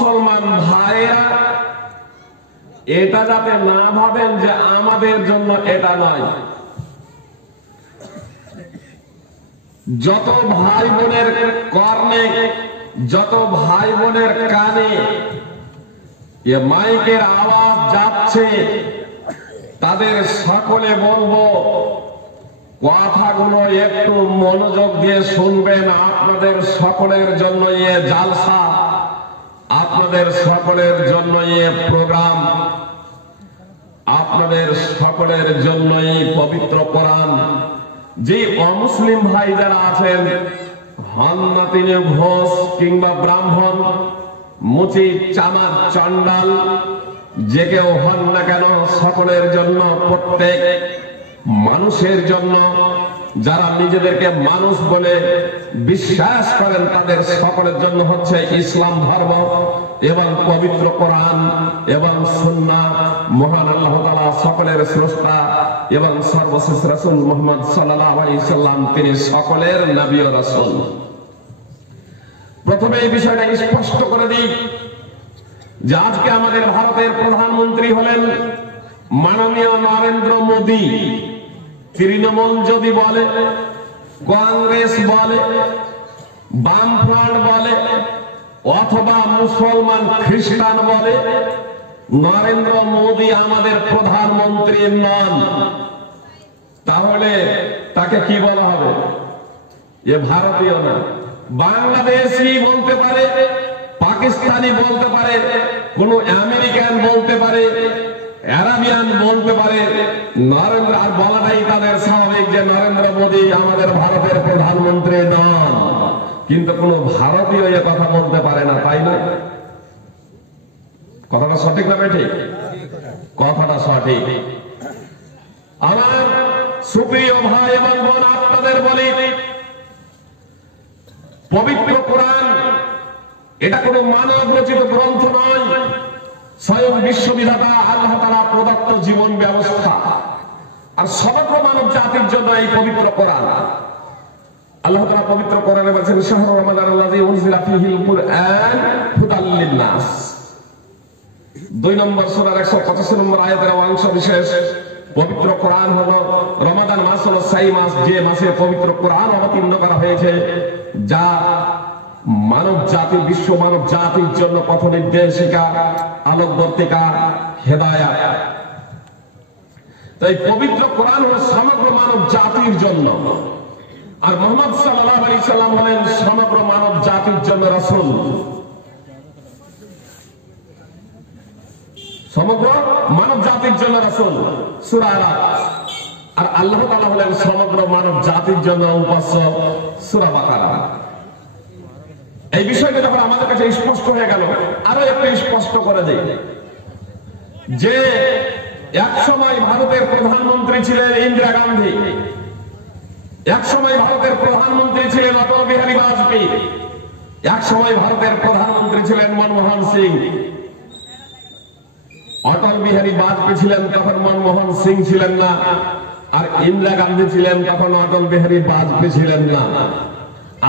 অমুসলমান ভাইরা এটা যাতে না ভাবেন যে আমাদের জন্য এটা নয়। যত ভাই বোনের কর্ণে, যত ভাই বোনের কানে এ মাইকের আওয়াজ যাচ্ছে, তাদের সকলে বলবো কথাগুলো একটু মনোযোগ দিয়ে শুনবেন। আপনাদের সকলের জন্য এ জালসা, আপনাদের সকলের জন্য এ প্রোগ্রাম, আপনাদের সকলের জন্য এই পবিত্র কোরআন। যে অমুসলিম ভাই যারা আছেন, হন না তিনি ঘোষ কিংবা ব্রাহ্মণ, মুচি চামার চন্ডাল, যে কেউ হন না কেন, সকলের জন্য, প্রত্যেক মানুষের জন্য, যারা নিজেদেরকে মানুষ বলে বিশ্বাস করেন, তাদের সকলের জন্য হচ্ছে ইসলাম ধর্ম এবং পবিত্র কোরআন এবং সুন্নাহ। মহান আল্লাহ তাআলা সকলের স্রষ্টা এবং সর্বশেষ রাসূল মুহাম্মদ সাল্লাল্লাহু আলাইহি সাল্লাম, তিনি সকলের নবী ও রাসূল। প্রথমে এই বিষয়টা স্পষ্ট করে দিই যে আজকে আমাদের ভারতের প্রধানমন্ত্রী হলেন মাননীয় নরেন্দ্র মোদী। তৃণমূল যদি বলে, কংগ্রেস বলে, বামফ্রন্ট বলে, অথবা মুসলমান খ্রিস্টান বলে, নরেন্দ্র মোদী আমাদের প্রধানমন্ত্রী নন। তাহলে তাকে কি বলা হবে? এ ভারতীয় না। বাংলাদেশি বলতে পারে, পাকিস্তানি বলতে পারে, কোন আমেরিকান বলতে পারে, আরাবিয়ান বলতে পারে, নরেন্দ্র, আর বলাটাই তাদের স্বাভাবিক যে নরেন্দ্র মোদী আমাদের ভারতের প্রধানমন্ত্রী নন। কিন্তু কোন ভারতীয় এ কথা বলতে পারে না, তাই না? কথাটা সঠিক না ঠিক? কথাটা সঠিক। আমার সুপ্রিয় ভাই এবং বোন, আপনাদের বলি, পবিত্র কোরআন এটা কোন মানব রচিত গ্রন্থ নয়, স্বয়ং বিশ্ববিধাতা আল্লাহ তাআলা প্রদত্ত জীবন ব্যবস্থা। আর সমগ্র মানব জাতির জন্য এই পবিত্র কোরআন। আল্লাহ তাআলা পবিত্র কোরআনে বলেছেন, শাহরু রমাদানাল্লাযী উনজিলা ফীহিল কুরআন হুদাল লিন-নাস। 2 নম্বর সূরার 185 নম্বর আয়াতের অংশ বিশেষ। পবিত্র কোরআন হলো, রমাদান মাস হলো সেই মাস যে মাসে পবিত্র কোরআন অবতীর্ণ করা হয়েছে, যা মানব জাতি, বিশ্ব মানব জাতির জন্য পথ নির্দেশিকা, আলোকবর্তিকা, হেদায়াত। তাই পবিত্র কোরআন হলো সমগ্র মানব জাতির জন্য। আর মুহাম্মদ সাল্লাল্লাহু আলাইহি সাল্লাম হলেন সমগ্র মানব জাতির জন্য রাসূল, সমগ্র মানব জাতির জন্য রাসূল, সূরা আরাফ। আর আল্লাহ তাআলা হলেন সমগ্র মানব জাতির জন্য উপাস্য, সূরা বাকারা। এই বিষয়টা যখন আমাদের কাছে স্পষ্ট হয়ে গেল, আরো একটু স্পষ্ট করে দেই যে এক সময় ভারতের প্রধানমন্ত্রী ছিলেন ইন্দিরা গান্ধী, এক সময় ভারতের প্রধানমন্ত্রী ছিলেন অটল বিহারী বাজপেয়ী, এক সময় ভারতের প্রধানমন্ত্রী ছিলেন মনমোহন সিং। অটল বিহারী বাজপেয়ী ছিলেন তখন মনমোহন সিং ছিলেন না, আর ইন্দিরা গান্ধী ছিলেন তখন অটল বিহারী বাজপেয়ী ছিলেন না।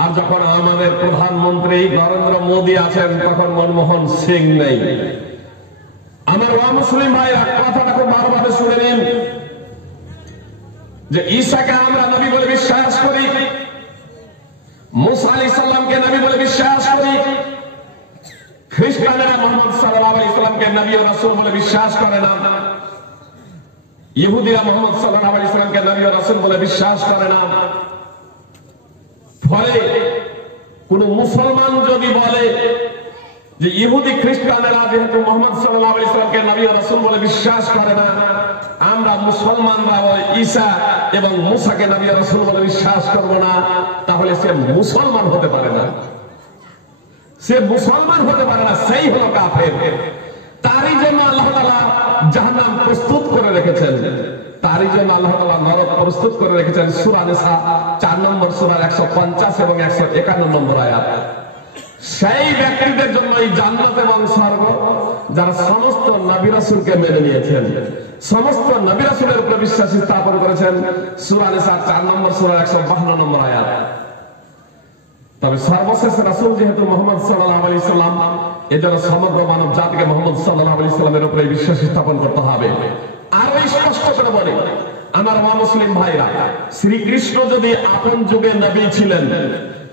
আর যখন আমাদের প্রধানমন্ত্রী নরেন্দ্র মোদী আছেন, তখন মনমোহন সিং নেই। আমার মুসলিম ভাইরা কথাটা খুব ভালোভাবে শুনে নিন যে ঈসাকে আমরা নবী বলে বিশ্বাস করি, মুসা আলাইহিস সালামকে নবী বলে বিশ্বাস করি, খ্রিস্টানেরা মুহাম্মদ সাল্লাল্লাহু আলাইহি সাল্লামকে নবী ও রাসূল বলে বিশ্বাস করে না, ইহুদিরা মুহাম্মদ সাল্লাল্লাহু আলাইহি সাল্লামকে নবী ও রাসূল বলে বিশ্বাস করে না। ফলে কোন মুসলমান যদি বলে যে ইহুদি খ্রিস্টানেরা যেহেতু মুহাম্মদ সাল্লাল্লাহু আলাইহি সাল্লামকে নবী ও রাসূল বলে বিশ্বাস করে না, আমরা মুসলমানরা ঈসা এবং মুসাকে নবী ও রাসূল বলে বিশ্বাস করব না, তাহলে সে মুসলমান হতে পারে না, সে মুসলমান হতে পারে না, সেই হলো কাফের। তারই জন্য আল্লাহ তাআলা জাহান্নাম প্রস্তুত করে রেখেছেন, তারই জন্য আল্লাহ তাআলা নরক প্রস্তুত করে রেখেছেন। সূরা নিসা 4 নম্বর সূরার 150 এবং 151 নম্বর আয়াত। সেই ব্যক্তিদের জন্য এই জান্নাত এবং স্বর্গ যারা সমস্ত নবী রাসূলকে মেনে নিয়েছেন, সমস্ত নবী রাসূলের উপর বিশ্বাস স্থাপন করেছেন। সূরা নিসা 4 নম্বর সূরার 152 নম্বর আয়াত। তবে সর্বশেষ রাসূল যেহেতু মুহাম্মদ সাল্লাল্লাহু আলাইহি সাল্লাম, এজন্য সমগ্র মানব জাতিকে মুহাম্মদ সাল্লাল্লাহু আলাইহি সাল্লামের উপরে বিশ্বাস স্থাপন করতে হবে। আরো স্পষ্ট করে বলি আমার মা মুসলিম ভাইরা, শ্রীকৃষ্ণ যদি আপন যুগে নবী ছিলেন,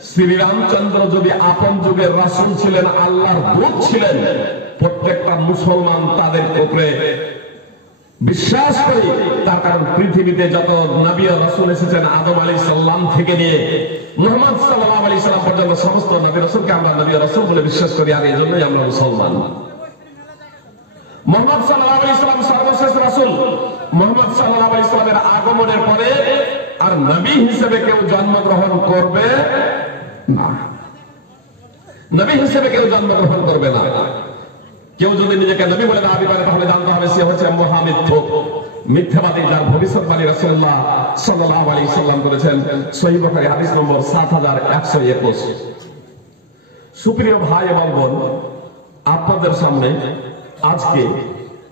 শ্রীরামচন্দ্র যদি আপন যুগের রাসূল ছিলেন, আল্লাহর দূত ছিলেন, প্রত্যেকটা মুসলমান তাদের উপরে বিশ্বাস করি। তার কারণ পৃথিবীতে যত নবী ও রাসূল এসেছেন আদম আলাইহিস সালাম থেকে নিয়ে মুহাম্মদ সাল্লাল্লাহু আলাইহি সাল্লাম পর্যন্ত সমস্ত নবী রাসূলকে আমরা নবী ও রাসূল বলে বিশ্বাস করি, আর এজন্যই আমরা মুসলমান। মুহাম্মদ সাল্লাল্লাহু আলাইহি সাল্লাম সর্বশেষ রাসূল। মুহাম্মদ সাল্লাল্লাহু আলাইহি সাল্লামের আগমনের পরে আর নবী হিসেবে কেউ জন্মগ্রহণ করবে না, নবী হিসেবে কেউ জন্মগ্রহণ করবে না। কেউ যদি নিজেকে নবী বলে দাবি করে তাহলে জানতে হবে সে হচ্ছে মহামিথ্যক, মিথ্যাবাদী, যার ভবিষ্যৎবাণী রাসূলুল্লাহ সাল্লাল্লাহু আলাইহি সাল্লাম করেছেন। সহিহ বুখারী হাদিস নম্বর 7121। সুপ্রিয় ভাই এবং বোন, আপনাদের সামনে আজকে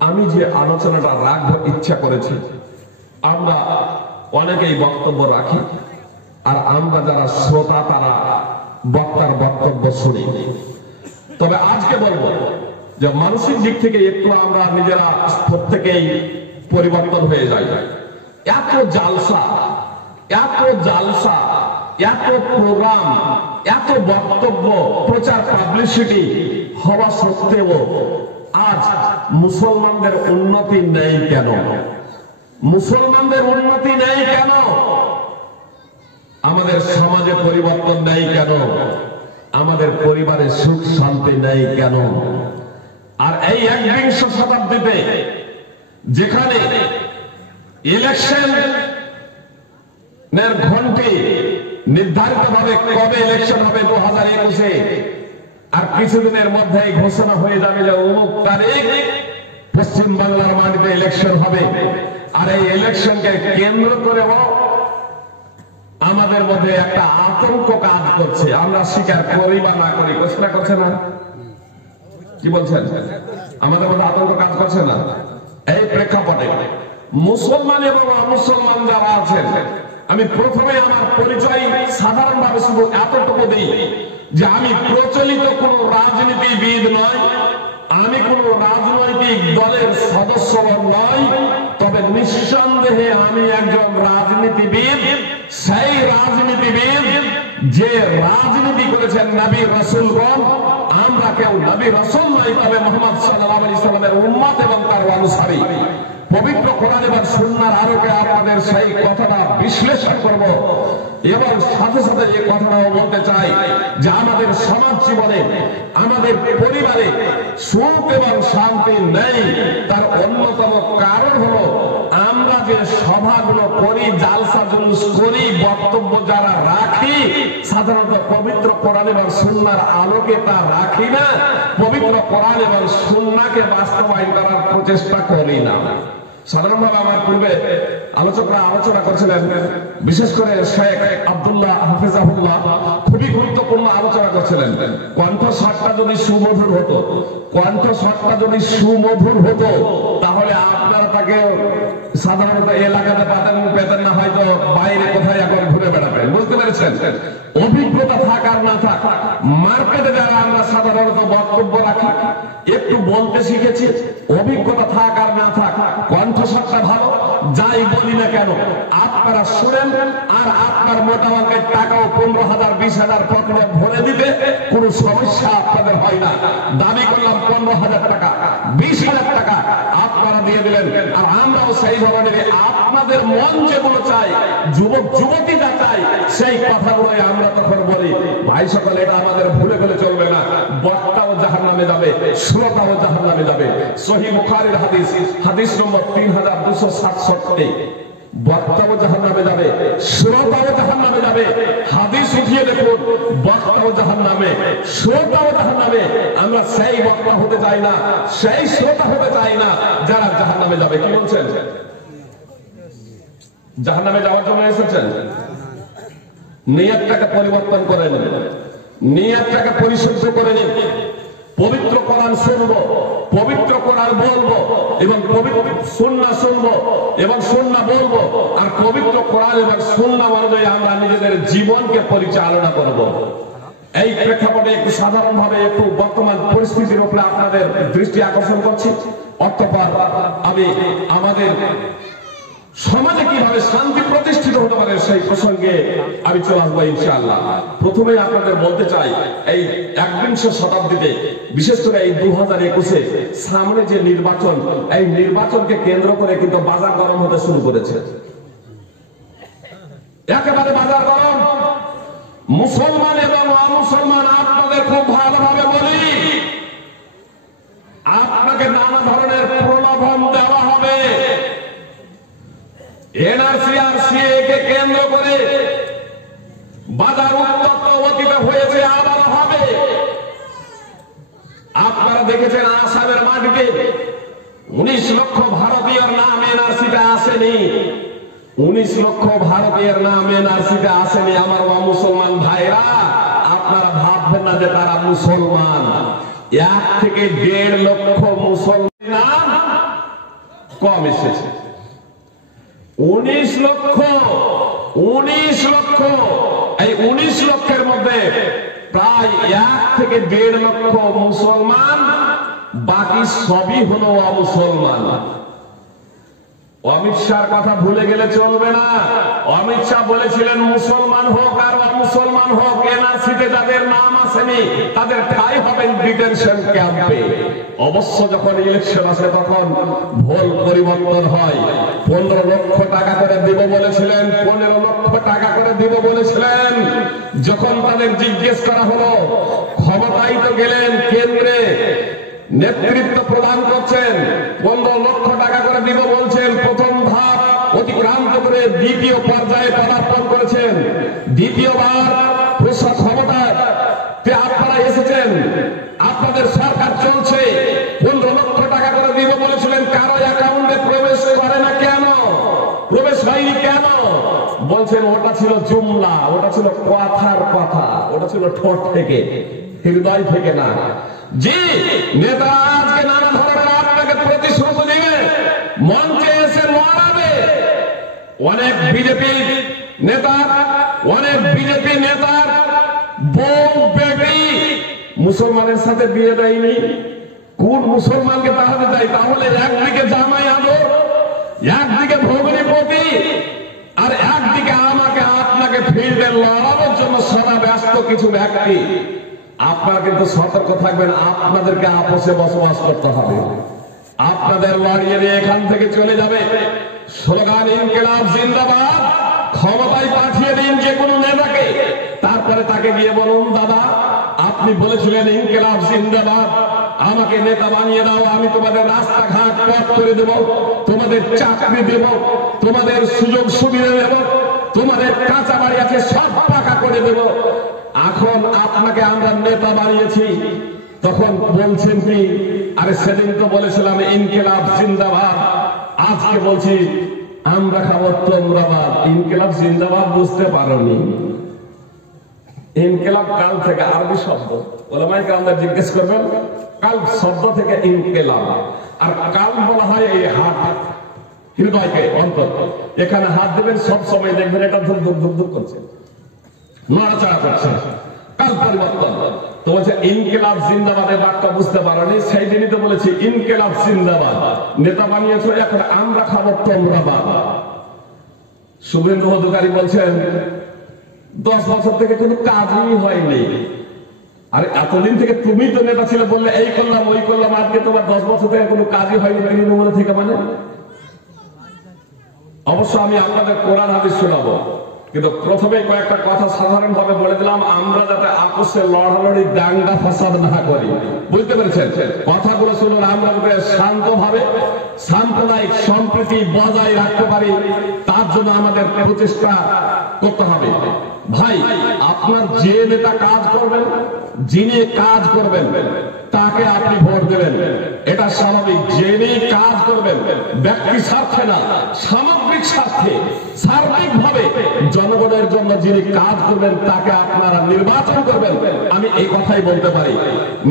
আমি যে আলোচনাটা রাখবো ইচ্ছা করেছি, আমরা অনেকেই বক্তব্য রাখি আর আমরা যারা শ্রোতা তারা বক্তার বক্তব্য শুনি। তবে আজকে বলবো যে মানসিক দিক থেকে একটু আমরা নিজেরা প্রত্যেকেই পরিবর্তন হয়ে যাই। এত জালসা, এত জালসা, এত প্রোগ্রাম, এত বক্তব্য, প্রচার, পাবলিসিটি হওয়া সত্ত্বেও আজ মুসলমানদের উন্নতি নেই কেন? মুসলমানদের উন্নতি নেই কেন? আমাদের সমাজে পরিবর্তন নেই কেন? আমাদের পরিবারে সুখ শান্তি নেই কেন? আর এই 21শ শতাব্দীতে যেখানে ইলেকশন ঘন্টি নির্ধারিত ভাবে কবে ইলেকশন হবে 2021-এ, আর কিছুদিনের মধ্যেই ঘোষণা হয়ে যাবে যে অমুক তারিখ পশ্চিম বাংলার মাটিতে ইলেকশন হবে। আর এই ইলেকশনকে কেন্দ্র করেও আমাদের মধ্যে একটা আতঙ্ক কাজ করছে, আমরা স্বীকার করি বা না করি। প্রশ্নটা করছে না? কি বলছেন? আমাদের মধ্যে আতঙ্ক কাজ করছে না? এই প্রেক্ষাপটে মুসলমান এবং অমুসলমান যারা আছেন, আমি প্রথমে আমার পরিচয় সাধারণভাবে শুধু এতটুকু দিই যে আমি প্রচলিত কোন রাজনীতিবিদ নয়, আমি কোন রাজনৈতিক দলের সদস্য নয়, তবে নিঃসন্দেহে আমি একজন রাজনীতিবিদ। সেই রাজনীতিবিদ যে রাজনীতি করেছেন নবী রাসূলগণ। আমরা কেউ নবী রাসূল নয়, তবে মুহাম্মদ সাল্লাল্লাহু আলাইহি সাল্লামের উম্মত এবং তার অনুসারী। পবিত্র কোরআন এবং সুন্নাহর আলোকে আপনাদের সেই কথাটা বিশ্লেষণ করব এবং সাথে সাথে এই কথাটাও বলতে চাই যে আমাদের সমাজ জীবনে, আমাদের পরিবারে সুখ এবং শান্তি নেই, তার অন্যতম কারণ হলো আমরা যে সভাগুলো করি, জালসা জুলুস করি, বক্তব্য যারা রাখি, সাধারণত পবিত্র কোরআন এবং সুন্নাহর আলোকে তা রাখি না, পবিত্র কোরআন এবং সুন্নাহকে বাস্তবায়ন করার প্রচেষ্টা করি না। সাধারণভাবে আমার পূর্বে আলোচকরা আলোচনা করছিলেন, বিশেষ করে শেখ আব্দুল্লাহ হাফিজাহুল্লাহ খুবই গুরুত্বপূর্ণ আলোচনা করছিলেন। কণ্ঠস্বরটা যদি সুমধুর হতো, কণ্ঠস্বরটা যদি সুমধুর হতো তাহলে আপনারা তাকে সাধারণত এলাকাতে পেতেন না, হয়তো বাইরে কোথায় এখন ঘুরে বেড়াবেন। বুঝতে পেরেছেন? অভিজ্ঞতা থাক আর না থাক, মার্কেটে যারা আমরা সাধারণত বক্তব্য রাখি, একটু বলতে শিখেছি, অভিজ্ঞতা থাক আর না থাক, কণ্ঠস্বরটা ভালো, যাই বলি না কেন আপনারা শুনেন। আর আপনার মোটা অঙ্কের টাকাও 15,000 20,000 পকেটে ভরে দিতে কোনো সমস্যা আপনাদের হয় না। দাবি করলাম 15,000 টাকা, 20,000 টাকা আপনারা দিয়ে দিলেন, আর আমরাও সেই ধরনের আপনাদের মন যেগুলো চাই, যুবক যুবতীরা চাই, সেই কথাগুলোই আমরা তখন বলি। ভাই সকল, এটা আমাদের ভুলে গেলে চলবে না। বক্তাও জাহান্নামে যাবে, শ্রোতাও জাহান্নামে যাবে। সহিহ বুখারীর হাদিস, হাদিস নম্বর 3267। বক্তাও জাহান্নামে যাবে, শ্রোতাও জাহান্নামে যাবে। হাদিস উঠিয়ে দেখুন, বক্তাও জাহান্নামে, শ্রোতাও জাহান্নামে। আমরা সেই বক্তা হতে চাই না, সেই শ্রোতা হতে চাই না যারা জাহান্নামে যাবে। কি বলছেন? জাহান্নামে যাওয়ার জন্য এসেছেন? নিয়তটাকে পরিবর্তন করে নিন, নিয়তটাকে পরিশুদ্ধ করে নিন। পবিত্র কোরআন শুনবো, পবিত্র কোরআন বলবো এবং পবিত্র সুন্নাহ শুনবো এবং সুন্নাহ বলবো, আর পবিত্র কোরআন এবং সুন্নাহ অনুযায়ী আমরা নিজেদের জীবনকে পরিচালনা করব। এই প্রেক্ষাপটে একটু সাধারণভাবে একটু বর্তমান পরিস্থিতির উপরে আপনাদের দৃষ্টি আকর্ষণ করছি। অতঃপর আমি আমাদের সমাজে কিভাবে শান্তি প্রতিষ্ঠিত হতে পারে সেই প্রসঙ্গে আমি চলে আসবো ইনশাআল্লাহ। প্রথমে আপনাদের বলতে চাই, এই 21শ শতাব্দীতে বিশেষ করে এই 2021-এ সামনে যে নির্বাচন, এই নির্বাচনকে কেন্দ্র করে কিন্তু বাজার গরম হতে শুরু করেছে। একেবারে বাজার গরম। মুসলমান এবং অমুসলমান আপনাদের খুব ভালোভাবে বলি, আপনাকে নানা ধরনের প্রলোভন দেওয়া হবে। এনআরসি আর সিএ কে কেন্দ্র করে বাজার উত্তপ্ত অতীতে হয়েছে, আবার হবে। আপনারা দেখেছেন আসামের মাটিতে 19 লক্ষ ভারতীয়র নাম এনআরসিতে আসেনি। 19 লক্ষ ভারতীয়ের নাম এনআরসিতে আসেনি। আমার মুসলমান ভাইরা, আপনারা ভাববেন না যে তারা মুসলমান। 1 থেকে 1.5 লক্ষ মুসলমান নাম কম এসেছে। 19 লক্ষ, 19 লক্ষ। এই 19 লক্ষের মধ্যে প্রায় 1 থেকে 1.5 লক্ষ মুসলমান, বাকি সবই হলো অমুসলমান। অমিত শাহর কথা ভুলে গেলে চলবে না। অমিত শাহ বলেছিলেন মুসলমান হোক আর অমুসলমান হোক, এনআরসিতে যাদের নাম আসেনি তাদের ঠাই হবেন ডিটেনশন ক্যাম্পে। অবশ্য যখন ইলেকশন আসে তখন ভোল পরিবর্তন হয়। 15 লক্ষ টাকা করে দিব বলেছিলেন, 15 লক্ষ টাকা করে দিব বলেছিলেন। যখন তাদের জিজ্ঞেস করা হলো, ক্ষমতায় তো গেলেন, কেন্দ্রে নেতৃত্ব প্রদান করছেন, 15 লক্ষ টাকা করে দিব বলছেন, প্রথম ধাপ অতিক্রান্ত করে দ্বিতীয় পর্যায়ে পদার্পণ করেছেন। দ্বিতীয়বার ক্ষমতায় আপনারা এসেছেন, আপনাদের সরকার চলছে, 15 লক্ষ টাকা করে দিব বলেছিলেন, কারো অ্যাকাউন্টে প্রবেশ করে না কেন? প্রবেশ হয়নি কেন? বলছেন ওটা ছিল জুমলা, ওটা ছিল কথার কথা, ওটা ছিল ঠোঁট থেকে, হৃদয় থেকে না। জি, নেতা আজকে নানা ধরনের আপনাকে প্রতিশ্রুতি দিবে, মঞ্চে এসে লড়াবে। অনেক বিজেপি নেতার বউ বেটি মুসলমানের সাথে বিয়ে দেয়নি। কোন মুসলমানকে তাহলে দেয়? তাহলে একদিকে জামাই আদর, একদিকে ভগ্নিপতি, আর একদিকে আমাকে আপনাকে ফিল্ডে লড়ানোর জন্য সদা ব্যস্ত কিছু ব্যক্তি। আপনারা কিন্তু সতর্ক থাকবেন, আপনাদেরকে আপোষে বসবাস করতে হবে। আপনাদের লড়িয়ে নিয়ে এখান থেকে চলে যাবে স্লোগান ইনকিলাব জিন্দাবাদ। ক্ষমতায় পাঠিয়ে দিন যে কোনো নেতাকে, তারপরে তাকে গিয়ে বলুন, দাদা আপনি বলেছিলেন ইনকিলাব জিন্দাবাদ, আমাকে নেতা বানিয়ে দাও, আমি তোমাদের রাস্তাঘাট পথ করে দেব, তোমাদের চাকরি দেব, তোমাদের সুযোগ সুবিধা দেব, তোমাদের কাঁচা বাড়ি আছে সব পাকা করে দেব। এখন আপনাকে আমরা নেতা বানিয়েছি, তখন বলছেন কি, আরে সেদিন তো বলেছিলাম ইনকিলাব জিন্দাবাদ, আজকে বলছি আমরা খাবো তোমরাবাদ। ইনকিলাব জিন্দাবাদ বুঝতে পারোনি। ইনকিলাব কাল থেকে আরবি শব্দ, ওলামায়ে কেরামদের জিজ্ঞেস করবেন, কাল শব্দ থেকে ইনকিলাব। আর কাল বলা হয় এই হাত, হৃদয়কে, অন্তর। এখানে হাত দেবেন, সব সময় দেখবেন এটা ধুক ধুক ধুক ধুক করছে, নড়াচড়া করছে, কাল পরিবর্তন। তো বলছে ইনকিলাব জিন্দাবাদের বার্তা বুঝতে পারোনি, সেই দিনই তো বলেছি ইনকিলাব জিন্দাবাদ। নেতা বানিয়েছো, এখন আমরা খাবো তোমরাবাদ। শুভেন্দু অধিকারী বলছেন 10 বছর থেকে কোনো কাজই হয়নি। আর এতদিন থেকে তুমি তো নেতা ছিলে, বললে এই করলাম ওই করলাম, আজকে তোমার 10 বছর থেকে কোনো কাজই হয়নি তৃণমূল থেকে। মানে অবশ্য আমি আপনাদের কোরআন হাদিস শোনাবো, কিন্তু প্রথমে কয়েকটা কথা সাধারণ ভাবে বলে দিলাম, আমরা যাতে আপোষে লড়ালড়ি দাঙ্গা ফাসাদ না করি। বুঝতে পেরেছেন? কথাগুলো শুনুন, আমরা যাতে শান্তভাবে সাম্প্রদায়িক সম্প্রীতি বজায় রাখতে পারি, তার জন্য আমাদের প্রচেষ্টা করতে হবে। ভাই, আপনার যে নেতা কাজ করবেন, যিনি কাজ করবেন তাকে আপনি ভোট দেবেন, এটা স্বাভাবিক। যিনি কাজ করবেন ব্যক্তি স্বার্থে না, সামগ্রিক স্বার্থে, সার্বিক ভাবে জনগণের জন্য যিনি কাজ করবেন তাকে আপনারা নির্বাচন করবেন। আমি এই কথাই বলতে পারি।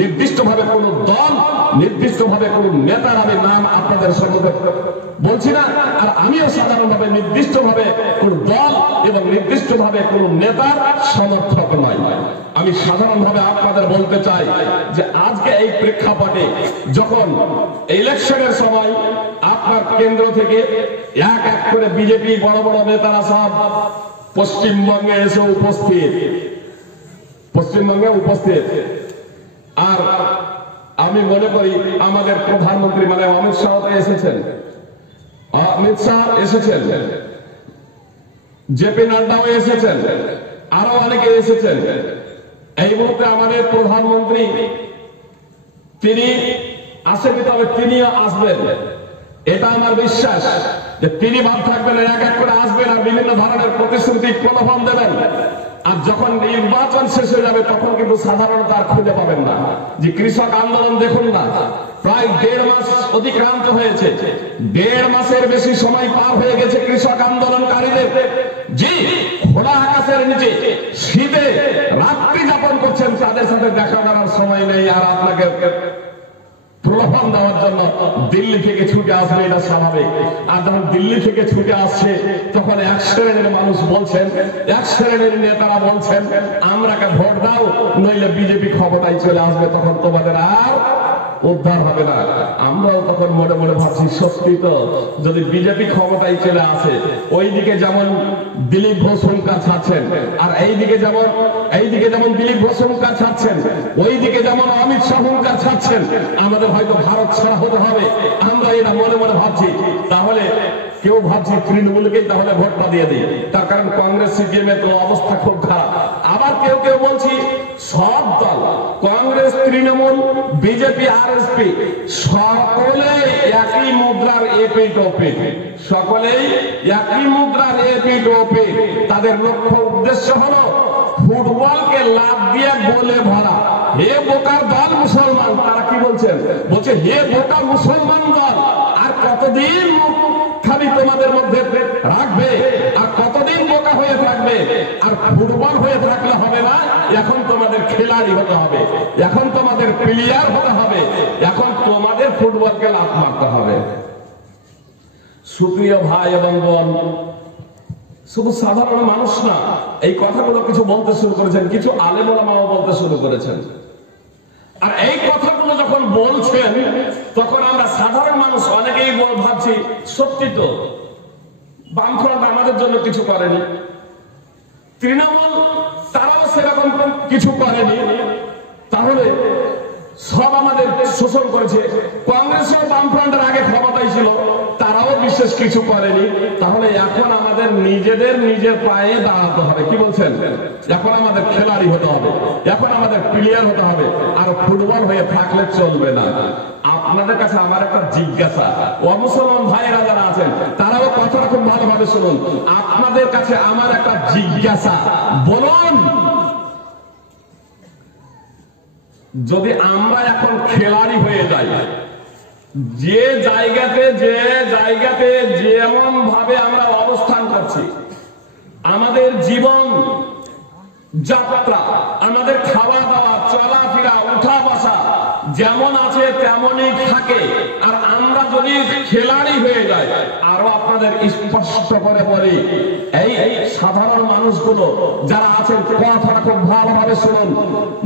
নির্দিষ্ট ভাবে কোন দল নির্দিষ্টভাবে কোন নেতার আমি নাম আপনাদের সম্মুখে বলছি না, আর আমিও সাধারণভাবে নির্দিষ্টভাবে কোন দল এবং নির্দিষ্টভাবে কোন নেতার সমর্থক নয়। আমি সাধারণভাবে আপনাদের বলতে চাই যে আজকে এই প্রেক্ষাপটে যখন ইলেকশনের সময় আপনার কেন্দ্র থেকে এক এক করে বিজেপি বড় বড় নেতারা সব পশ্চিমবঙ্গে এসে উপস্থিত, আর আমি মনে করি আমাদের প্রধানমন্ত্রী মানে অমিত শাহ এসেছেন, জেপি নাড্ডাও এসেছেন, আরো অনেকে এসেছেন। এই মুহূর্তে আমাদের প্রধানমন্ত্রী তিনি আসেনি, তবে তিনিও আসবেন, এটা আমার বিশ্বাস যে তিনি বাদ থাকবেন, এক এক করে আসবেন আর বিভিন্ন ধরনের প্রতিশ্রুতি প্রলোভন দেবেন। আর যখন নির্বাচন শেষ হয়ে যাবে তখন কিন্তু সাধারণত আর খুঁজে পাবেন না। যে কৃষক আন্দোলন দেখুন না, প্রায় 1.5 মাস অতিক্রান্ত হয়েছে, 1.5 মাসের বেশি সময় পার হয়ে গেছে কৃষক আন্দোলনকারীদের। জি, খোলা আকাশের নিচে শীতে রাত্রি যাপন করছেন, তাদের সাথে দেখা করার সময় নেই, আর আপনাকে প্রলোভন দেওয়ার জন্য দিল্লি থেকে ছুটে আসবে, এটা স্বাভাবিক। আর যখন দিল্লি থেকে ছুটে আসছে তখন এক শ্রেণীর মানুষ বলছেন, এক শ্রেণীর নেতারা বলছেন আমরাকে ভোট দাও, নইলে বিজেপি ক্ষমতায় চলে আসবে, তখন তোমাদের আর উদ্ধার হবে না। আমরাও তখন মনে মনে ভাবছি সত্যি তো, যদি বিজেপি ক্ষমতায় চলে আসে, ওইদিকে যেমন দিলীপ ঘোষ হুঙ্কার ছাড়ছেন, আর এইদিকে যেমন দিলীপ ঘোষ হুঙ্কার ছাড়ছেন, ওইদিকে যেমন অমিত শাহ হুঙ্কার ছাড়ছেন, আমাদের হয়তো ভারত ছাড়া হতে হবে। আমরা এটা মনে মনে ভাবছি। তাহলে কেউ ভাবছি তৃণমূলকেই তাহলে ভোটটা দিয়ে দিই, তার কারণ কংগ্রেস সিপিএম এর তো অবস্থা খুব খারাপ। আবার কেউ কেউ বলছি সব দল, কংগ্রেস, তৃণমূল, বিজেপি, আরএসপি, সকলে একই মুদ্রার এপিঠ ওপিঠ, সকলেই একই মুদ্রার এপিঠ ওপিঠ। তাদের লক্ষ্য উদ্দেশ্য হলো ফুটবলকে লাভ দিয়ে গোলে ভরা। হে বোকার দল মুসলমান, তারা কি বলছেন? বলছে হে বোকা মুসলমান দল, আর কতদিন খালি তোমাদের মধ্যে রাখবে, আর কতদিন বোকা হয়ে থাকবে? আর ফুটবল হয়ে থাকলে হবে না, এখন তোমাদের খেলাড়ি হতে হবে, এখন তোমাদের প্লেয়ার হতে হবে, এখন তোমাদের ফুটবলকে লাভ মারতে হবে। সুপ্রিয় ভাই এবং বোন, শুধু সাধারণ মানুষ না, এই কথাগুলো কিছু বলতে শুরু করেছেন, কিছু আলেম ওলামাও বলতে শুরু করেছেন। আর এই কথাগুলো যখন বলছেন তখন আমরা সাধারণ মানুষ অনেকেই ভাবছি সত্যি তো, বামফ্রন্ট আমাদের জন্য কিছু করেনি, তৃণমূল তারাও সেরকম কিছু করেনি, তাহলে সব আমাদের শোষণ করেছে। কংগ্রেসও বামফ্রন্টের আগে ক্ষমতায় ছিল, তারাও বিশেষ কিছু করেনি। তাহলে এখন আমাদের নিজের পায়ে দাঁড়াতে হবে। কি বলছেন? এখন আমাদের খেলাড়ি হতে হবে, এখন আমাদের প্লেয়ার হতে হবে, আর ফুটবল হয়ে থাকলে চলবে না। আপনাদের কাছে আমার একটা জিজ্ঞাসা, অমুসলমান ভাইয়েরা যারা আছেন তারাও কথাটা খুব ভালোভাবে শুনুন। আপনাদের কাছে আমার একটা জিজ্ঞাসা, বলুন যদি আমরা এখন খেলাড়ি হয়ে যাই, যে জায়গাতে যেমন ভাবে আমরা অবস্থান করছি, আমাদের জীবন যাত্রা, আমাদের খাওয়া দাওয়া, চলাফেরা, উঠা বসা যেমন আছে তেমনই থাকে, আর আমরা যদি খেলাড়ি হয়ে যাই, আরো আপনাদের স্পষ্ট করে বলি, এই সাধারণ মানুষগুলো যারা আছেন কথাটা খুব ভালোভাবে শুনুন,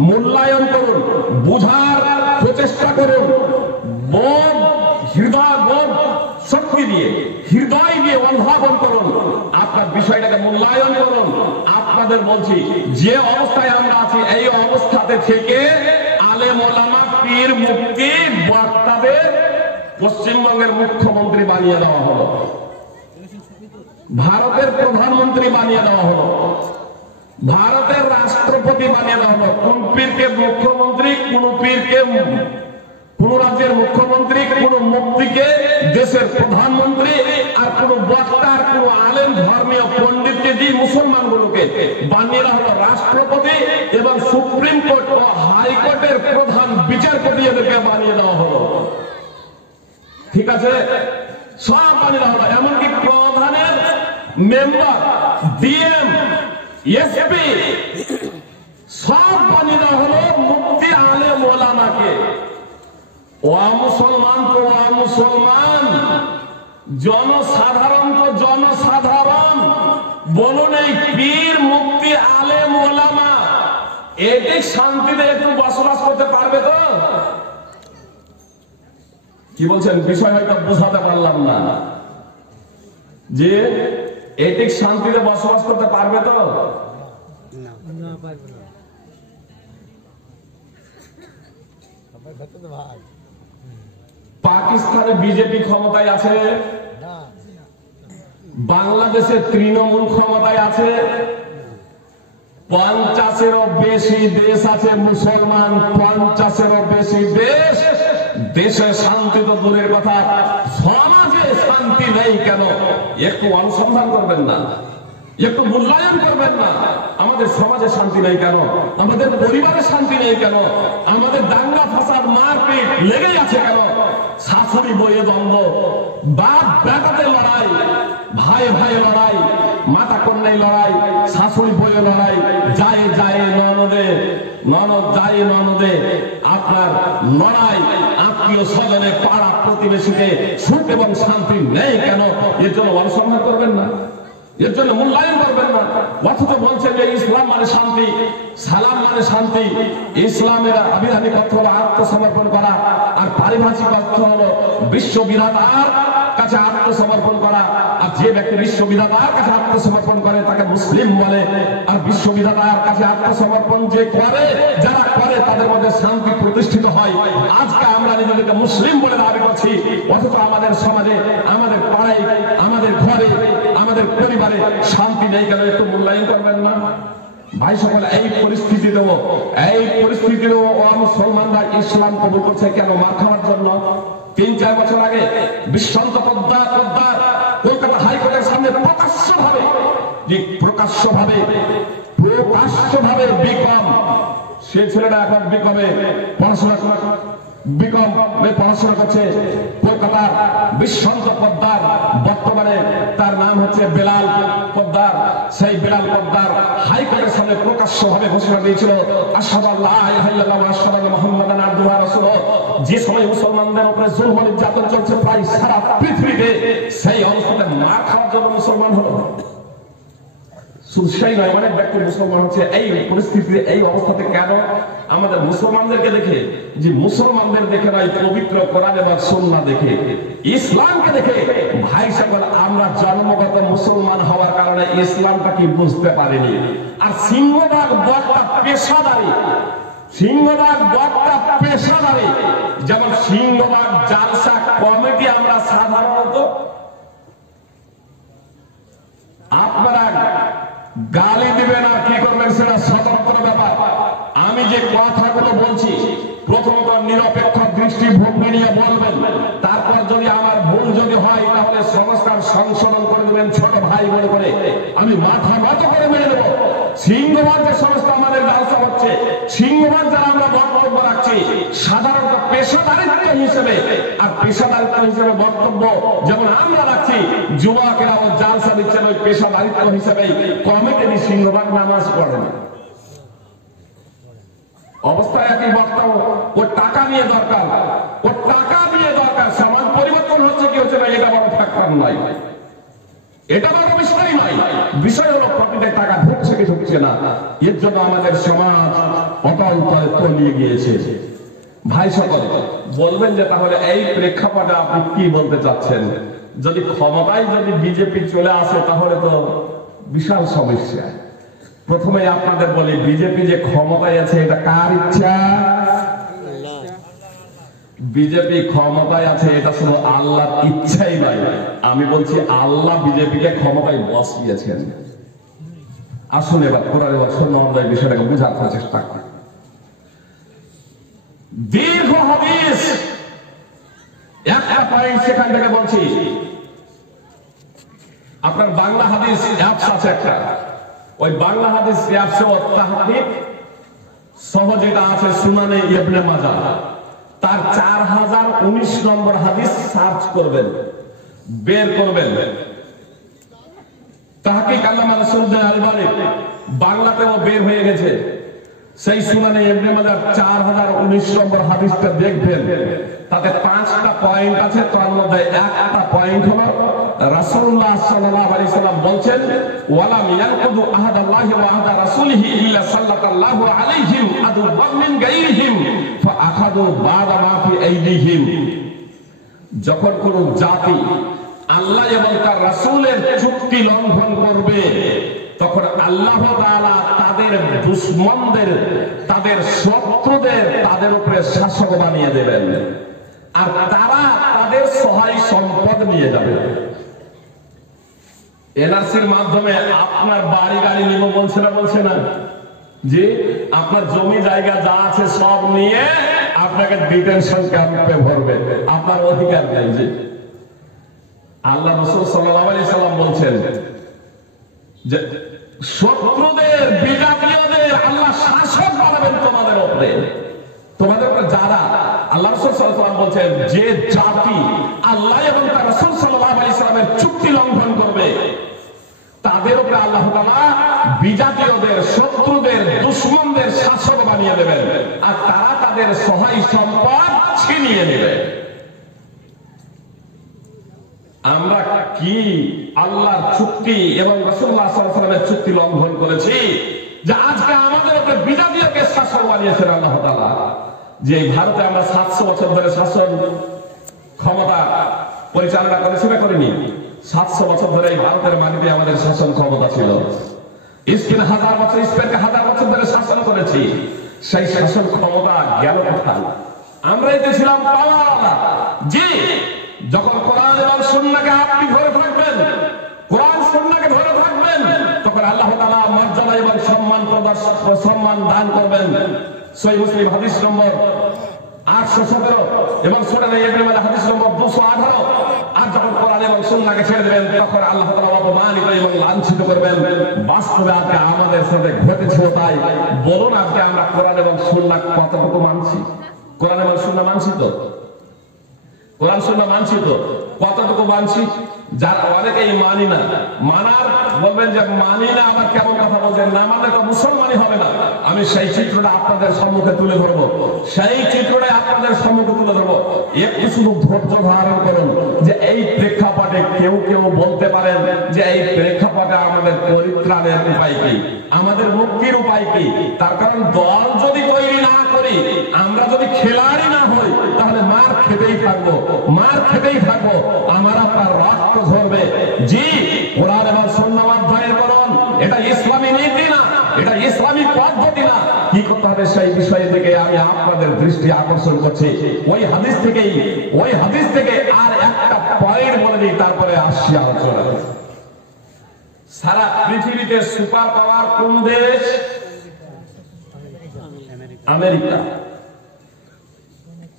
মূল্যায়ন করুন, বুঝার প্রচেষ্টা করুন, হৃদয় শক্তি দিয়ে, হৃদয় দিয়ে অনুধাবন করুন, আপনার বিষয়টাকে মূল্যায়ন করুন। আপনাদের বলছি, যে অবস্থায় আমরা আছি এই অবস্থাতে থেকে আলেম ওলামা, পীর, মুফতি, বক্তাদের পশ্চিমবঙ্গের মুখ্যমন্ত্রী বানিয়ে দেওয়া হলো, ভারতের প্রধানমন্ত্রী বানিয়ে দেওয়া হলো, ভারতের রাষ্ট্রপতি বানিয়ে দেওয়া হলো। কোন পীরকে মুখ্যমন্ত্রী, কোন পীরকে, কোন রাজ্যের মুখ্যমন্ত্রী, কোন মুফতিকে দেশের প্রধানমন্ত্রী, আর কোন বক্তার, কোন আলেম ধর্মীয় পণ্ডিতকে দিয়ে মুসলমানগুলোকে বানিয়ে দেওয়া হলো রাষ্ট্রপতি, এবং সুপ্রিম কোর্ট ও হাইকোর্টের প্রধান বিচারপতি এদেরকে বানিয়ে দেওয়া হলো। ঠিক আছে, সব বানিয়ে দেওয়া হলো, এমনকি প্রধানের মেম্বার, ডিএম, এসপি সব বানিয়ে দেওয়া হলো মুফতি, আলেম ওলামাকে। ও মুসলমান তো মুসলমান, জনসাধারণ তো জনসাধারণ, বলুন এই পীর মুফতি আলেম ওলামা এদিক শান্তিতে একটু বসবাস করতে পারবে তো? কি বলছেন? বিষয় হয়তো বোঝাতে পারলাম না। যে এদিক শান্তিতে বসবাস করতে পারবে তো? পাকিস্তানে বিজেপি ক্ষমতায় আছে, বাংলাদেশে তৃণমূল ক্ষমতায় আছে, 50-এরও বেশি দেশ আছে মুসলমান, 50-এরও বেশি দেশ। দেশে শান্তি তো দূরের কথা, সমাজে শান্তি নেই কেন? একটু অনুসন্ধান করবেন না? একটু মূল্যায়ন করবেন না? আমাদের সমাজে শান্তি নেই কেন? আমাদের পরিবারে শান্তি নেই কেন? আমাদের দাঙ্গা ফাসাদ মারপিট লেগেই আছে কেন? শাশুড়ি বইয়ে দ্বন্দ্ব, বাপ বেটাতে লড়াই, ভাই ভাই লড়াই, মাতা কন্যায় লড়াই, শাশুড়ি বইয়ে লড়াই, যায় যায় ননদে, ননদ যায় ননদে, আপনার লড়াই, আত্মীয় স্বজনে, পাড়া প্রতিবেশীতে সুখ এবং শান্তি নেই কেন? এর জন্য অনুসন্ধান করবেন না? এর জন্য মূল্যায়ন করবেন না? অথচ বলছেন যে ইসলাম মানে শান্তি, সালাম মানে শান্তি। ইসলামের আবিধানিক অর্থ হলো আত্মসমর্পণ করা, আর পারিভাষিক অর্থ হলো বিশ্ববিধাতার কাছে আত্মসমর্পণ করা। আর যে ব্যক্তি বিশ্ববিধাতার কাছে আত্মসমর্পণ করে তাকে মুসলিম বলে। আর বিশ্ববিধাতার কাছে আত্মসমর্পণ যে করে, যারা করে, তাদের মধ্যে শান্তি প্রতিষ্ঠিত হয়। আজকে আমরা নিজেদেরকে মুসলিম বলে দাবি করছি, অথচ আমাদের সমাজে, আমাদের পাড়ায়, আমাদের ঘরে, আমাদের পরিবারে শান্তি নেই কেন? একটু মূল্যায়ন করবেন না? ভাই সকল, এই পরিস্থিতিতেও মুসলমানরা ইসলাম কবুল করছে কেন? মার খাওয়ার জন্য। 3-4 বছর আগে বিশ্বন্ত পোদ্দার কলকাতা হাইকোর্টের সামনে প্রকাশ্যভাবে বিকম, সে ছেলেটা এখন বিকমে পড়াশোনা করছে। কলকাতার বিশ্বন্ত পোদ্দার, বর্তমানে তার নাম হচ্ছে বেলাল পোদ্দার। সেই বেলাল পোদ্দার হাইকোর্টের সামনে প্রকাশ্যভাবে ঘোষণা দিয়েছিল, আশহাদু আল্লা ইলাহা ইল্লাল্লাহ ওয়া আশহাদু আন্না মুহাম্মাদান আবদুহু ওয়া রাসূলুহু। যে সময় মুসলমানদের উপরে জুলম নির্যাতন চলছে প্রায় সারা পৃথিবীতে, সেই অবস্থাতে মার খাওয়ার জন্য মুসলমান হলো। শুধু সেই নয়, অনেক ব্যক্তি মুসলমান হচ্ছে এই পরিস্থিতিতে, এই অবস্থাতে কেন? আমাদের মুসলমানদেরকে দেখে, যে মুসলমানদের দেখে নয়, পবিত্র কোরআন এবং সুন্নাহ দেখে, ইসলামকে দেখে। ভাই সকল, আমরা জন্মগত মুসলমান হওয়ার কারণে ইসলামটা কি বুঝতে পারিনি। আর সিংহভাগ বক্তা পেশাদারি, যেমন সিংহভাগ জালসা কমিটি আমরা সাধারণত, আপনারা গালি দিবেন আর কি করবেন সেটা স্বতন্ত্র ব্যাপার। আমি যে কথাগুলো বলছি, প্রথমত নিরপেক্ষ দৃষ্টিভঙ্গি নিয়ে বলবেন, তারপর যদি আমার ভুল যদি হয় তাহলে সংস্কার সংশোধন করে দেবেন ছোট ভাই মনে করে। আমি মাথা নত করে মেনে নেব। সিংহভাগ যে সংস্থা আমাদের ব্যবসা হচ্ছে, সিংহভাগ যারা আমরা বক্তব্য রাখছি, সাধারণত পেশাদারিত্ব হিসেবে, আর পেশাদারিত্ব হিসেবে বক্তব্য যেমন আমরা রাখছি, যুবকেরা ও জালসা দিচ্ছেন ওই পেশাদারিত্ব হিসেবে। কমিটি সিংহভাগ নামাজ পড়েন, অবস্থায় একই বক্তব্য। ওর টাকা নিয়ে দরকার, সমাজ পরিবর্তন হচ্ছে কি হচ্ছে না, এটা বড় ফ্যাক্টর নয়, এটা বড় বিষয় নয়। বিষয় হলো প্রতিটা টাকা ঢুকছে কি ঢুকছে না। এর জন্য আমাদের সমাজ অতল তলিয়ে গিয়েছে। ভাই সকল, বলবেন যে তাহলে এই প্রেক্ষাপটে আপনি কি বলতে চাচ্ছেন? যদি ক্ষমতায় যদি বিজেপি চলে আসে তাহলে তো বিশাল সমস্যা। প্রথমে আপনাদের বলি, বিজেপি যে ক্ষমতায় আছে এটা কার ইচ্ছা? বিজেপি ক্ষমতায় আছে এটা শুধু আল্লাহর ইচ্ছাই নয়, আমি বলছি আল্লাহ বিজেপিকে ক্ষমতায় বসিয়েছেন। আসুন এবার কোরআন এবং সুন্নাহ অনুযায়ী বিষয়টাকে বোঝার চেষ্টা করি। দীর্ঘ হাদিস, একটা পয়েন্ট সেখান থেকে বলছি। আপনার বাংলা হাদিস অ্যাপস আছে একটা, ওই বাংলা হাদিস অ্যাপসে তাহকিক সহ যেটা আছে সুনানে ইবনে মাজাহ, তার 4019 নম্বর হাদিস সার্চ করবেন, বের করবেন। তাহকিক আল্লামা রাসূলুল্লাহ আলবানী, বাংলাতেও বের হয়ে গেছে। সেই সুনানে ইবনে মাজাহ 4019 নম্বর হাদিসটা দেখবেন। তাতে 5টা পয়েন্ট আছে। তার মধ্যে একটা পয়েন্ট হলো রাসূলুল্লাহ সাল্লাল্লাহু আলাইহি সাল্লাম বলছেন, ওয়ালাম ইয়ানকুদু আহাদাল্লাহি ওয়া আহাদা রাসূলিহি ইল্লা সাল্লাল্লাহু আলাইহিম আদুওয়াম মিন গায়রিহিম ফাআখাযু বা'দা মা ফি আইদিহিম। যখন কোন জাতি আল্লাহ এবং তার রাসূলের চুক্তি লঙ্ঘন করবে, তখন আল্লাহ তাআলা তাদের দুশমনদের, তাদের শত্রুদের তাদের উপরে শাসক বানিয়ে দেবেন, আর তারা তাদের সহায় সম্পদ নিয়ে যাবে। এনআরসির মাধ্যমে আপনার বাড়ি গাড়ি নিব বলছে না, যে আপনার জমি জায়গা যা আছে সব নিয়ে আপনাকে ডিটেনশন ক্যাম্পে ভরবে, আপনার অধিকার নেই। যে আল্লাহ রাসূল সাল্লাল্লাহু আলাইহি সাল্লাম বলছেন যে শত্রুদের, বিজাতীয়দের আল্লাহ শাসক বানাবেন তোমাদের উপরে। যারা আল্লাহ রাসূল সাল্লাল্লাহু আলাইহি ওয়াসাল্লাম বলছেন, যে জাতি আল্লাহ এবং তার রাসূল সাল্লাল্লাহু আলাইহি ওয়াসাল্লামের চুক্তি লঙ্ঘন করবে, তাদের উপরে আল্লাহ তাআলা বিজাতীয়দের, শত্রুদের, দুশমনদের শাসক বানিয়ে দেবেন, আর তারা তাদের সহায় সম্পদ ছিনিয়ে নেবে। আমরা কি আল্লাহর চুক্তি এবং রাসূলুল্লাহ সাল্লাল্লাহু আলাইহি ওয়াসাল্লামের চুক্তি লঙ্ঘন করেছি, যে আজকে আমাদের উপরে বিজাতীয়কে শাসক বানিয়েছেন আল্লাহ তাআলা? যে ভারতে আমরা 700 বছর ধরে শাসন ক্ষমতা পরিচালনা করেছি না করিনি? 700 বছর ধরে এই ভারতের মাটিতে আমাদের শাসন ক্ষমতা ছিল। স্পেন 1000 বছর, স্পেনকে 1000 বছর ধরে শাসন করেছি। সেই শাসন ক্ষমতা গেল কোথায়? আমরাই তো ছিলাম পাওয়ারওয়ালা। জি, যখন কোরআন এবং সুন্নাহকে আপনি ধরে থাকবেন, কোরআন সুন্নাহকে ধরে থাকবেন, তখন আল্লাহ তাআলা মর্যাদা এবং সম্মান দান করবেন। সহিহ মুসলিম হাদিস নম্বর 817 এবং সুনানে ইবনে মাজাহ হাদিস নম্বর 218। আর যখন কোরআন এবং সুন্নাহকে ছেড়ে দেবেন, তখন আল্লাহ তাআলা অপমানিত এবং লাঞ্ছিত করবেন। বাস্তবে আজকে আমাদের সাথে ঘটেছে তাই। বলুন, আজকে আমরা কোরআন এবং সুন্নাহ কতটুকু মানছি? কোরআন এবং সুন্নাহ মানছি তো? কোরআন সুন্নাহ মানছি তো? কতটুকু মানছি? যারা অনেকেই মানি না, মানার বলবেন যে মানি না, আবার কেমন কথা বলছেন, না মানলে তো মুসলমানই হবে না। আমি সেই চিত্রটা আপনাদের সম্মুখে তুলে ধরবো, সেই চিত্রটাই আপনাদের সম্মুখে তুলে ধরবো। একটু শুধু ধৈর্য ধারণ করুন, যে এই প্রেক্ষাপটে কেউ বলতে পারেন যে এই প্রেক্ষাপটে আমাদের পরিত্রাণের উপায় কি, আমাদের মুক্তির উপায় কি? তার কারণ দল যদি তৈরি না করি, আমরা যদি খেলাড়ি না হই, তাহলে মার খেতেই থাকবো, আমার আপনার রক্ত ঝরবে। জি, কোরআন এবং সুন্নাহ অধ্যয়ন করুন। এটা ইসলামী নীতি না, এটা ইসলামী পদ্ধতি না। কি করতে হবে সেই বিষয়ের দিকে আমি আপনাদের দৃষ্টি আকর্ষণ করছি। ওই হাদিস থেকে আর একটা পয়েন্ট বলে দিই, তারপরে আসছি আলোচনা। সারা পৃথিবীতে সুপার পাওয়ার কোন দেশ? আমেরিকা।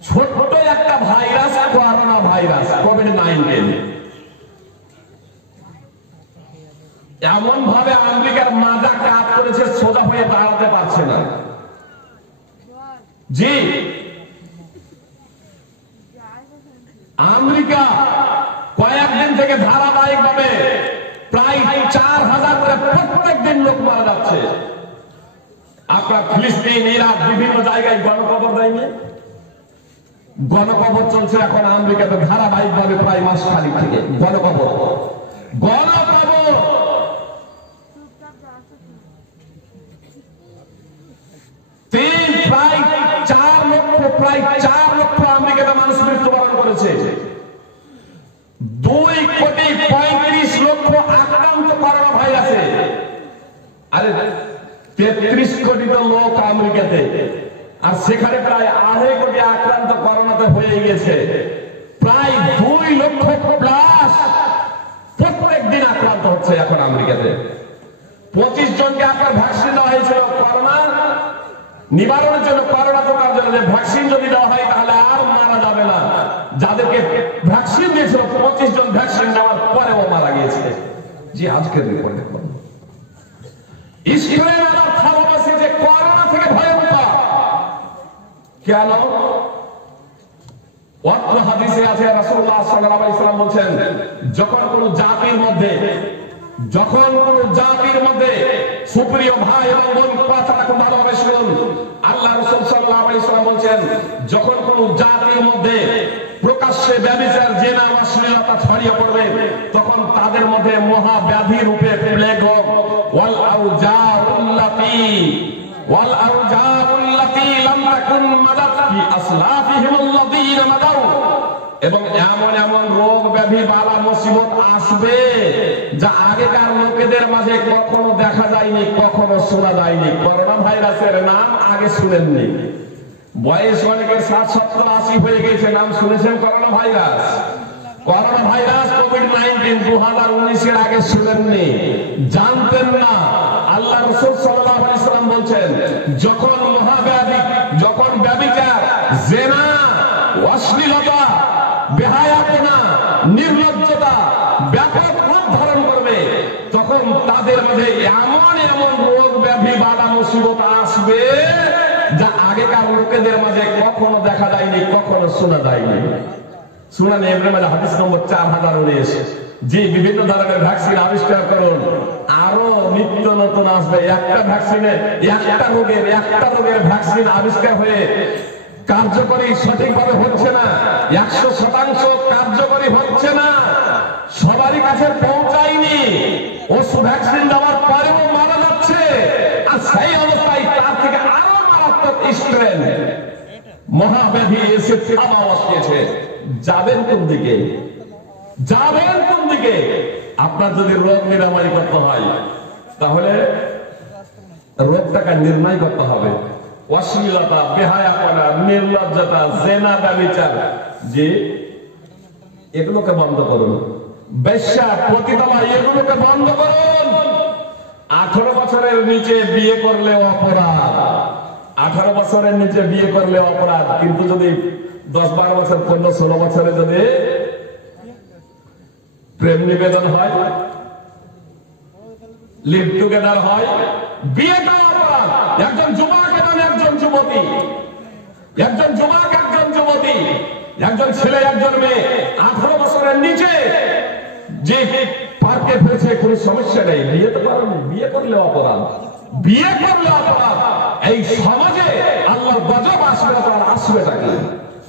ছোট্ট একটা ভাইরাস, করোনা ভাইরাস, কোভিড-19, এমন ভাবে আমেরিকার মাজা কাজ করেছে, সোজা হয়ে দাঁড়াতে পারছে না। জি, আমেরিকা কয়েকদিন থেকে ধারাবাহিক ভাবে প্রায় 4000 করে প্রত্যেক দিন লোক মারা যাচ্ছে। আপনার ফিলিস্তিন, ইরাক, বিভিন্ন জায়গায় গণকবর দেয়নি? গণকবর চলছে এখন আমেরিকাতে ধারাবাহিক ভাবে প্রায় মাস খালি থেকে। গণকবর প্রায় 4 লক্ষ আমেরিকাতে মানুষ মৃত্যুবরণ করেছে। 2,35,00,000 আক্রান্ত করোনা ভাইরাসে। আরে 33 কোটি লোক আমেরিকাতে, আর সেখানে প্রায় 2.5 কোটি আক্রান্ত করোনাতে হয়ে গেছে। প্রায় 2 লক্ষ প্লাস প্রত্যেক দিন আক্রান্ত হচ্ছে এখন আমেরিকাতে। 25 জনকে আপনার ভ্যাকসিন দেওয়া হয়েছিল করোনা নিবারণের জন্য, করোনা রোকার জন্য। যে ভ্যাকসিন যদি দেওয়া হয় তাহলে আর মারা যাবে না। যাদেরকে ভ্যাকসিন দিয়েছিল 25 জন ভ্যাকসিন নেওয়ার পরেও মারা গিয়েছে। জি, আজকের রিপোর্ট দেখুন। ইসরায়েল আবার খবর আছে যে করোনা থেকে ভয়ঙ্কর। কেন? অত্র হাদিসে আছে রাসূলুল্লাহ সাল্লাল্লাহু আলাইহি ওয়াসাল্লাম বলছেন, যখন কোন জাতির মধ্যে সুপ্রিয় ভাই এবং বোন, কথাটা খুব ভালোভাবে শুনুন। আল্লাহ রাসূল সাল্লাল্লাহু আলাইহি ওয়াসাল্লাম বলছেন, যখন কোন জাতির মধ্যে প্রকাশ্যে ব্যভিচার জেনা অশ্লীলতা ছড়িয়ে পড়বে, তখন তাদের মধ্যে মহা ব্যাধি রূপে প্লেগ রোগ ওয়াল আউজাউল্লাতী লাম তাকুন মাদাত ফি আসলাফিহিম আল্লাযীনা মাদাউ, এবং এমন এমন রোগ ব্যাধি বালা মুসিবত আসবে যা আগেকার লোকেদের মাঝে কখনো দেখা যায়নি, কখনো শোনা যায়নি। করোনা ভাইরাসের নাম আগে শুনেননি, বয়স অনেকের 60, 70, 80 হয়ে গেছে, নাম শুনেছেন corona virus? Corona virus COVID-19 2019 আগে শুনেননি, জানতেন না। আল্লাহ রাসূল সাল্লাল্লাহু আলাইহি সাল্লাম বলছেন, যখন মহাব্যাধি, যখন ব্যভিচার, জিনা, অশ্লীলতা, বেহায়াপনা, নির্লজ্জতা ব্যাপক রূপ ধারণ করবে, তখন তাদের মধ্যে এমন এমন রোগ ব্যাধি বাধা মুসিবত আসবে যা আগেকার লোকেদের মাঝে কখনো দেখা যায়নি, কখনো শোনা যায়নি। সুনানে ইবনে মাজাহ হাদিস নম্বর 4019, যে বিভিন্ন ধরনের ভ্যাকসিন আবিষ্কার করুন, আরো নিত্য নতুন আসবে। একটা ভ্যাকসিনে একটা রোগের ভ্যাকসিন আবিষ্কার হয়ে কার্যকরী সঠিকভাবে হচ্ছে না, 100% কার্যকরী হচ্ছে না, সবারই কাছে পৌঁছায়নি, ওষুধ ভ্যাকসিন দেওয়ার পরেও মারা যাচ্ছে। আর সেই অবস্থায় তার থেকে আরো মারাত্মক স্ট্রেন মহাব্যাধি এসে থামা বসিয়েছে। যাবেন কোন দিকে? যাবেন কোন দিকে? আপনার যদি রোগ নিরাময় করতে হয়, তাহলে রোগটাকে নির্ণয় করতে হবে। অশ্লীলতা, বেহায়াপনা, নির্লজ্জতা, জেনা, ব্যভিচার, যে এগুলোকে বন্ধ করুন। বেশ্যা, পতিতালয়, এগুলোকে বন্ধ করুন। 18 বছরের নিচে বিয়ে করলে অপরাধ, 18 বছরের নিচে বিয়ে করলে অপরাধ। কিন্তু যদি 10-12 বছর, 15-16 বছরে যদি প্রেম নিবেদন হয়, লিভ টুগেদার হয়, বিয়েটা অপরাধ। একজন যুবক এবং একজন যুবতী, একজন যুবক একজন যুবতী, একজন ছেলে একজন মেয়ে 18 বছরের নিচে যে পার্কে ফেলেছে, কোনো সমস্যা নেই, বিয়ে তো পারেনি, বিয়ে করলে অপরাধ, বিয়ে করলে অপরাধ। এই সমাজে আল্লাহর গজব আসবে না, তার আসবেটা কি?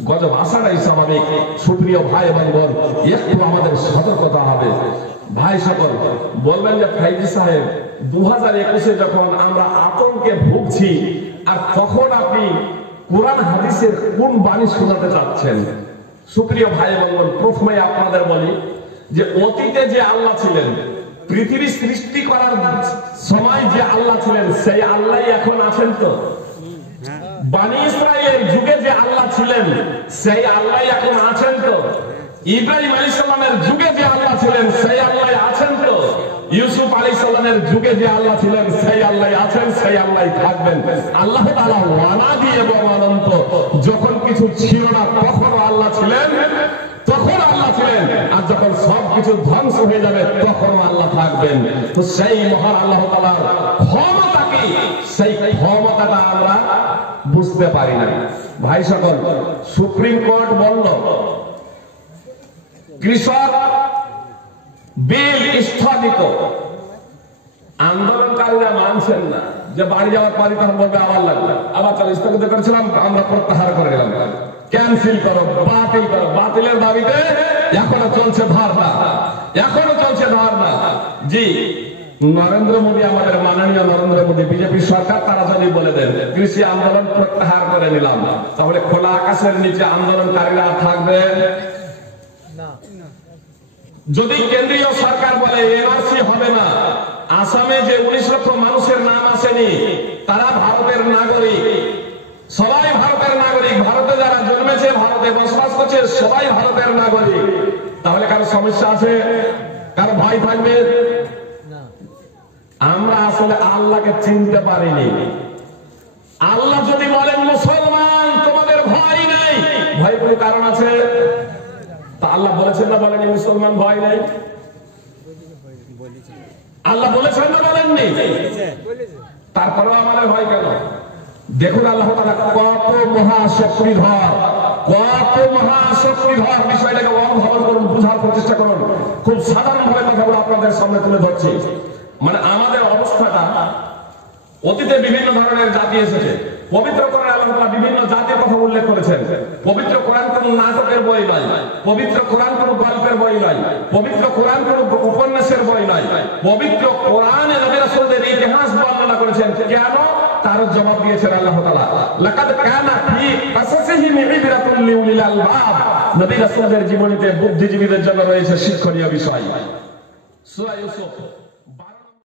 গজব আসাটাই স্বাভাবিক। সুপ্রিয় ভাই এবং বোন, একটু আমাদের সতর্কতা হবে। ভাই সকল বলবেন যে ফাইজি সাহেব 2021-এ যখন আমরা আতঙ্কে ভুগছি, আর তখন আপনি কোরআন হাদিসের কোন বাণী শোনাতে চাচ্ছেন? সুপ্রিয় ভাই এবং বোন, প্রথমে আপনাদের বলি যে অতীতে যে আল্লাহ ছিলেন, পৃথিবী সৃষ্টি করার সময় যে আল্লাহ ছিলেন, সেই আল্লাহ এখন আছেন তো? বনি ইসরাইলের যুগে যে আল্লাহ ছিলেন, সেই আল্লাহ এখন আছেন তো? ইব্রাহিম আলাইহিস সালামের যুগে যে আল্লাহ ছিলেন, সেই আল্লাহ আছেন তো? ইউসুফ আলাইহিস সালামের যুগে যে আল্লাহ ছিলেন, সেই আল্লাহ আছেন, সেই আল্লাহ থাকবেন। আল্লাহ তাআলা ওয়াদা দিয়ে বলেন, যখন কিছু ছিল না তখন আল্লাহ ছিলেন, তখন আল্লাহ ছিলেন, আর যখন সবকিছু ধ্বংস হয়ে যাবে তখন আল্লাহ থাকবেন। তো সেই মহান আল্লাহ তাআলার ক্ষমতা কি, সেই ক্ষমতাটা আমরা বুঝতে পারি না। ভাই সকল, সুপ্রিম কোর্ট বলল কৃষক বিল স্থগিত, আন্দোলনকারীরা মানছেন না, যে বাড়ি যাওয়ার পরই তখন বলবে আবার লাগবে, আবার চলো স্থগিত করেছিলাম, আমরা প্রত্যাহার করে নিলাম, ক্যান্সেল করো, বাতিল করো। বাতিলের দাবিতে এখনো চলছে ধর্ণা, এখনো চলছে ধর্ণা। জি, নরেন্দ্র মোদী, আমাদের মাননীয় নরেন্দ্র মোদী, বিজেপি সরকার, তারা যদি বলে দেন কৃষি আন্দোলন প্রত্যাহার করে নিলাম, তাহলে খোলা আকাশের নিচে আন্দোলনকারীরা থাকবে না। যদি কেন্দ্রীয় সরকার বলে এনআরসি হবে না, আসামে যে 19 লক্ষ মানুষের নাম আসেনি, তারা ভারতের নাগরিক, সবাই ভারতের নাগরিক, ভারতে যারা জন্মেছে, ভারতে বসবাস করছে, সবাই ভারতের নাগরিক, তাহলে কারো সমস্যা আছে? কারো ভয় থাকবে? আমরা আসলে আল্লাহকে চিনতে পারিনি। আল্লাহ যদি বলেন মুসলমান তোমাদের ভয় নেই, ভয় কোনো কারণ আছে? তা আল্লাহ বলেছেন না বলেনি মুসলমান ভয় নেই? আল্লাহ বলেছেন না বলেননি? তারপরেও আমাদের ভয় কেন? দেখুন আল্লাহ তাআলা কত মহাশক্তিধর, কত মহাশক্তিধর। বিষয়টাকে অনুধাবন করুন, বুঝার প্রচেষ্টা করুন। খুব সাধারণ ভাবে কথাগুলো আপনাদের সামনে তুলে ধরছি। মানে আমাদের অবস্থাটা, অতীতে বিভিন্ন ধরনের জাতি এসেছে, পবিত্র কোরআন আল্লাহ তাআলা বিভিন্ন জাতির কথা উল্লেখ করেছেন। পবিত্র কোরআন কোন নাটকের বই নয়, পবিত্র কোরআন কোন গল্পের বই নয়, পবিত্র কোরআন কোন উপন্যাসের বই নয়। পবিত্র কোরআনে নবী রাসূলদের ইতিহাস বর্ণনা করেছেন। কেন? তার জবাব দিয়েছেন আল্লাহ তাআলা, লাকাদ কানা ফি কাসাসিহিম ইবরাতুন লিউলিল আলবাব। নবী রাসূলদের জীবনীতে বুদ্ধিজীবীদের জন্য রয়েছে শিক্ষণীয় বিষয়। সূরা ইউসুফ